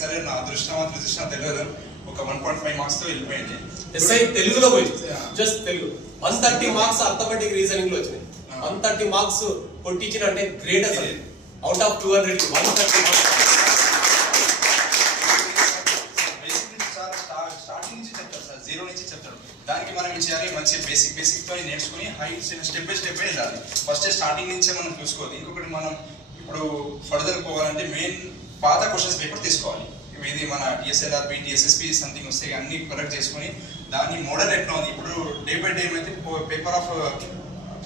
సరే నా అదృష్టం అదృష్టం తెలియదు. ఒక వన్ పాయింట్ ఫైవ్ మార్క్స్తో వెళ్ళిపోయింది. ఎస్ఐ తెలుగులో పోయి. Just Telugu. One thirty marks arithmetic రీజనింగ్లో వచ్చినాయి. వన్ థర్టీ మార్క్స్ కొట్టించిన అంటే గ్రేట్ అసలు out of two hundred one thirty marks zero నుంచి చెప్తారు దానికి మనం ఏం చేయాలి? మంచి బేసిక్ బేసిక్తో నేర్చుకుని హై స్టెప్ బై స్టెప్ వెళ్ళాలి. ఫస్ట్ స్టార్టింగ్ నుంచే మనం చూసుకోవాలి. ఇంకొకటి మనం ఇప్పుడు ఫర్దర్ పోవాలంటే మెయిన్ పాత క్వశ్చన్స్ పేపర్ తీసుకోవాలి. ఇది మన టిఎస్ఎల్ఆర్ బి టిఎస్ఎస్పి సంథింగ్ వస్తే అన్ని కరెక్ట్ చేసుకుని దాన్ని మోడల్ ఎట్లా ఉంది? ఇప్పుడు డే బై డే అయితే పేపర్ ఆఫ్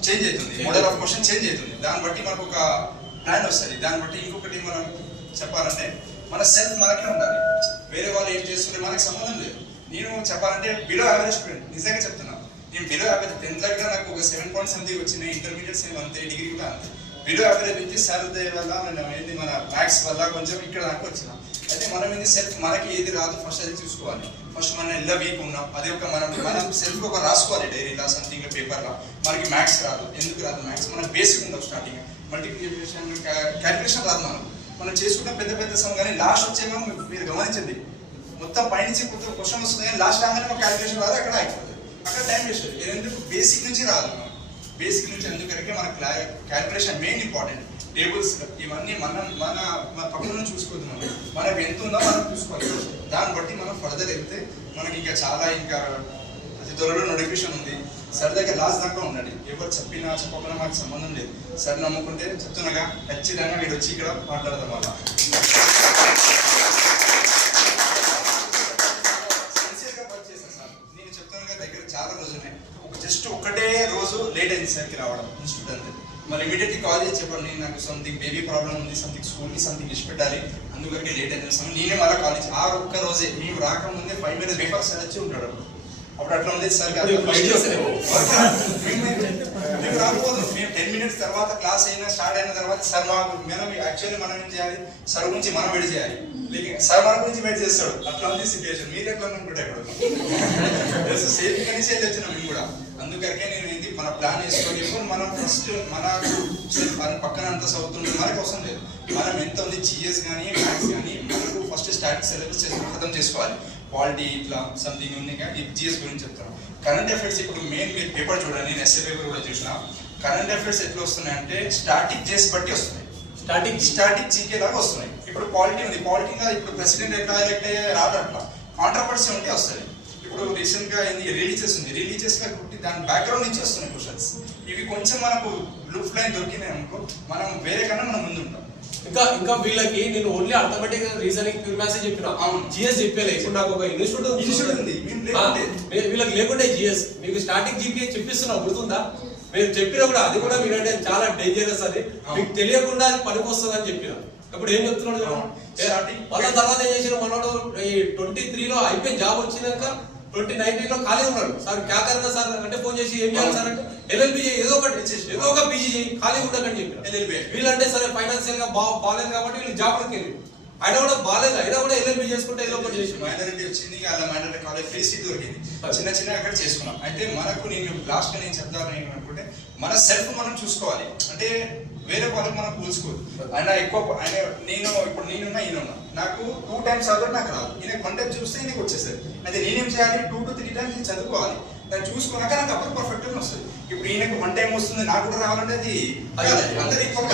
చేంజ్ అవుతుంది. మోడల్ ఆఫ్ క్వశ్చన్ చేంజ్ అవుతుంది. దాన్ని బట్టి మనకు ఒక ప్లాన్ వస్తుంది. దాన్ని బట్టి ఇంకొకటి మనం చెప్పాలంటే మన సెల్ఫ్ మనకే ఉండాలి. వేరే వాళ్ళు ఏం చేస్తుంటే మనకి సంబంధం లేదు. నేను చెప్పాలంటే బిలో యావరేజ్ స్టూడెంట్ నిజంగా చెప్తున్నా. నేను బిలో యావరేజ్ టెన్త్ దగ్గర నాకు ఒక సెవెన్ పాయింట్ సంథింగ్ వచ్చినాయి. ఇంటర్మీడియట్ సేమ్ అంతే డిగ్రీ కూడా అంతే. బిలో యావరేజ్ నుంచి సార్ వల్ల నేను ఏంది మన మ్యాథ్స్ వల్ల కొంచెం ఇక్కడ దాకా వచ్చిన. అయితే మనం ఏంది సెల్ఫ్ మనకి ఏది రాదు ఫస్ట్ అది చూసుకోవాలి. ఫస్ట్ మనం ఎలా వీక్ ఉన్నాం. అదే ఒక మనం మనం సెల్ఫ్ ఒక రాసుకోవాలి డైరీలా సంథింగ్ పేపర్లో మనకి మ్యాథ్స్ రాదు. ఎందుకు రాదు మ్యాథ్స్ మనం బేసిక్ ఉందాం స్టార్టింగ్ మల్టిప్లికేషన్ క్యాలిక్యులేషన్ రాదు మనం మనం చేసుకున్న పెద్ద పెద్ద సమ్ కానీ లాస్ట్ వచ్చేమో మీరు గమనించండి. మొత్తం పైనుంచి కొత్త క్వశ్చన్ వస్తుంది కానీ లాస్ట్ రాగానే ఒక క్యాలిక్యులేషన్ రాదు అక్కడ అయిపోతుంది అక్కడ టైం వేస్ట్ ఎందుకు? బేసిక్ నుంచి రాదు. మనం బేసిక్ నుంచి అందుకరికే మన క్యాలిక్యులేషన్ మెయిన్ ఇంపార్టెంట్ టేబుల్స్ ఇవన్నీ మనం మన మన పక్కన నుంచి చూసుకోవద్దు మనం. మనకు ఎంత ఉందో మనం చూసుకోవాలి. దాన్ని బట్టి మనం ఫర్దర్ వెళ్తే మనకి ఇంకా చాలా ఇంకా అతి త్వరలో నోటిఫికేషన్ ఉంది. సార్ దగ్గర లాస్ట్ దాకా ఉండండి. ఎవరు చెప్పినా చెప్పకుండా మాకు సంబంధం లేదు. సార్ నమ్ముకుంటే చెప్తున్నాగా ఖచ్చితంగా మీరు వచ్చి ఇక్కడ మాట్లాడదాం వల్ల సిన్సియర్గా వర్క్ సార్ నేను చెప్తాను దగ్గర చాలా రోజులే జస్ట్ ఒకటే రోజు లేట్ అయింది సార్కి రావడం ఇన్స్టిట్యూట్ అంతే మరి ఇమీడియట్లీ కాల్ చేసి చెప్పండి నాకు సంథింగ్ బేబీ ప్రాబ్లం ఉంది సంథింగ్ స్కూల్కి సంథింగ్ ఇచ్చి పెట్టాలి అందువరకే లేట్ అయింది సమయం నేనే మళ్ళీ కాల్ చేసి ఆ ఒక్క రోజే మేము రాకముందే ఫైవ్ మినిట్స్ బిఫోర్ సార్ వచ్చి ఉంటాడు. అప్పుడు. అప్పుడు అట్లా ఉంది సార్ మేము రాకపోదు మేము టెన్ మినిట్స్ తర్వాత క్లాస్ అయినా స్టార్ట్ అయిన తర్వాత సార్ మాకు మనం యాక్చువల్లీ మనం ఏం చేయాలి? సార్ గురించి మనం వెయిట్ చేయాలి. లేక సార్ మన గురించి వెయిట్ చేస్తాడు. అట్లా ఉంది సిచ్యువేషన్ మీరు ఎట్లా అనుకుంటే ఇప్పుడు సేఫ్ కనీసం వెళ్ళి వచ్చినాం మేము కూడా. అందుకరికే నేను ఏంటి మన ప్లాన్ వేసుకొని ఇప్పుడు మనం ఫస్ట్ మనకు మన పక్కన అంత చదువుతుంది మనకు అవసరం లేదు. మనం ఎంత ఉంది? జిఎస్ కానీ మ్యాథ్స్ కానీ మనకు ఫస్ట్ స్టాటిక్ సిలబస్ అర్థం చేసుకోవాలి. క్వాలిటీ ఇట్లా సంథింగ్ ఉంది కానీ జిఎస్ గురించి చెప్తాను కరెంట్ అఫైర్స్ ఇప్పుడు మెయిన్ మీరు పేపర్ చూడండి నేను ఎస్ఏ పేపర్ కూడా చూసిన. కరెంట్ అఫైర్స్ ఎట్లా వస్తున్నాయంటే స్టాటిక్ చేసి బట్టి వస్తున్నాయి. స్టార్టింగ్ స్టాటిక్ జీకే లాగా వస్తున్నాయి. ఇప్పుడు పాలిటీ ఉంది. పాలిటీ ఇప్పుడు ప్రెసిడెంట్ ఎట్లా ఎలక్ట్ అయ్యే రాదు అట్లా? కాంట్రవర్సీ ఉంటే వస్తుంది. ఇప్పుడు రీసెంట్గా ఏంది రిలీజియస్ ఉంది. రిలీజియస్గా కుట్టి దాని బ్యాక్గ్రౌండ్ నుంచి వస్తున్నాయి క్వశ్చన్స్ ఇవి కొంచెం మనకు లూప్ లైన్ దొరికినాయి అనుకో మనం వేరే కన్నా మనం ముందు ఉంటాం ఇంకా ఇంకా వీళ్ళకి నేను ఓన్లీ అర్థమెటిక్ రీజనింగ్ క్యూరియాసిటీ చెప్పిన. అవును. జిఎస్ చెప్పేలే. ఇప్పుడు నాకు ఒక ఇన్స్టిట్యూట్ Institute ఉంది. వీళ్ళకి లేకుంటే జిఎస్ మీకు స్టార్టింగ్ జీపీ చెప్పిస్తున్నా గుర్తుందా? మీరు చెప్పినా కూడా అది కూడా మీరంటే చాలా డేంజరస్ అది. మీకు తెలియకుండా అది పనికి వస్తుంది అని చెప్పిన ఇప్పుడు ఏం చెప్తున్నాడు మళ్ళా తర్వాత ఏం చేసిన మనోడు ఈ ట్వంటీ త్రీలో అయిపోయి జాబ్ వచ్చినాక ట్వంటీ నైన్టీన్లో ఖాళీ ఉన్నాడు. సార్ క్యా కరనా సార్ అంటే ఫోన్ చేసి ఏం చేయాలి సార్ అంటే ఎల్ఎల్బి ఏదో ఒకటి ఏదో ఒక పీజీ ఖాళీ చెప్పిన LLB. వీళ్ళంటే సరే ఫైనాన్షియల్గా బాగాలేదు కాబట్టి వీళ్ళు జాబ్లోకి వెళ్ళి. ఆయన కూడా బాగాలేదు? అయినా కూడా ఎల్ఎల్బి చేసుకుంటే ఏదో ఒకటి చేసి. మైనారిటీ వచ్చింది అలా మైనారిటీ కాలేజ్ ఫ్రీ సీట్ దొరికింది. చిన్న చిన్న అక్కడ చేసుకున్నాం. అయితే మనకు నేను లాస్ట్ నేను చెప్తాను నేను అనుకుంటే మన సెల్ఫ్ మనం చూసుకోవాలి. అంటే వేరే వాళ్ళకి మనం కూల్చుకోదు ఆయన ఎక్కువ ఆయన నేను ఇప్పుడు నేనున్నా ఈయనున్నా. నాకు టూ టైమ్స్ చదవడం నాకు రాదు. ఈయన వన్ టైం చూస్తే ఈయనకి వచ్చేసరి అయితే నేనేం చేయాలి? టూ టు త్రీ టైమ్స్ నేను చదువుకోవాలి. దాన్ని చూసుకున్నాక నాకు అప్పుడు పర్ఫెక్ట్గా వస్తుంది. ఇప్పుడు ఈయనకు వన్ టైం వస్తుంది నాకు కూడా రావాలంటే అది అందరి